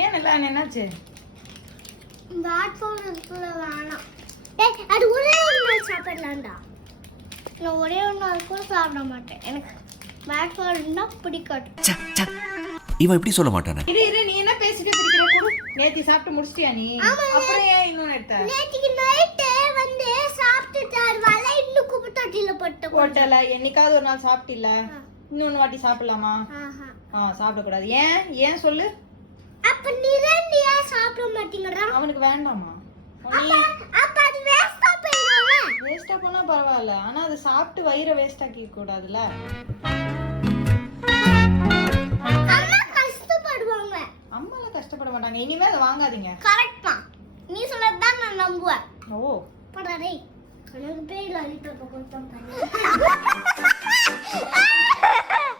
ஏன் நல்லா என்னாச்சு? பேட்ஃபால் இருக்குல வேணாம். அது ஒரே ஒரு நாள் சாப்பிடலாம்டா. நான் ஒரே ஒரு நாள் கூட சாப்பிட மாட்டேன். எனக்கு பேட்ஃபால்னா பிடிக்காது. இவன் இப்படி சொல்ல மாட்டானே. இரு நீ என்ன பேசிட்டு இருக்கிற? குடு. நேத்தி சாப்பிட்டு முடிச்சிட்டியா நீ? அப்புறம் ஏன் இன்னொன்னு எடுத்த? நேத்திக்கு நைட் வந்து சாப்பிட்டுட்டார். வலை இன்னும் குப்பை தொட்டில போட்டல. என்னைக்காவது ஒரு நாள் சாப்பிட்டில்ல? இன்னொன்னு வாட்டி சாப்பிடலாமா? சாப்பிட கூடாது. ஏன் சொல்லு. அப்ப நிரண்டியா சாப்பிட மாட்டீங்கடா? அவனுக்கு வேண்டாமா? அப்ப அது வேஸ்டா போயிடும்ல. வேஸ்டா போனா பரவாயில்ல, ஆனா அது சாப்பிட்டு வயிறை வேஸ்ட் ஆக்கி கூடாதுல்ல. அம்மா கஷ்டப்படுவாங்க. அம்மால கஷ்டப்பட மாட்டாங்க. இனிமே அதை வாங்காதீங்க. கரெக்ட்டா? நீ சொன்னதான் நான் நம்புவேன். ஓ படாரே. எனக்கு பேய் லாலிபாப் கொடுத்தாங்க.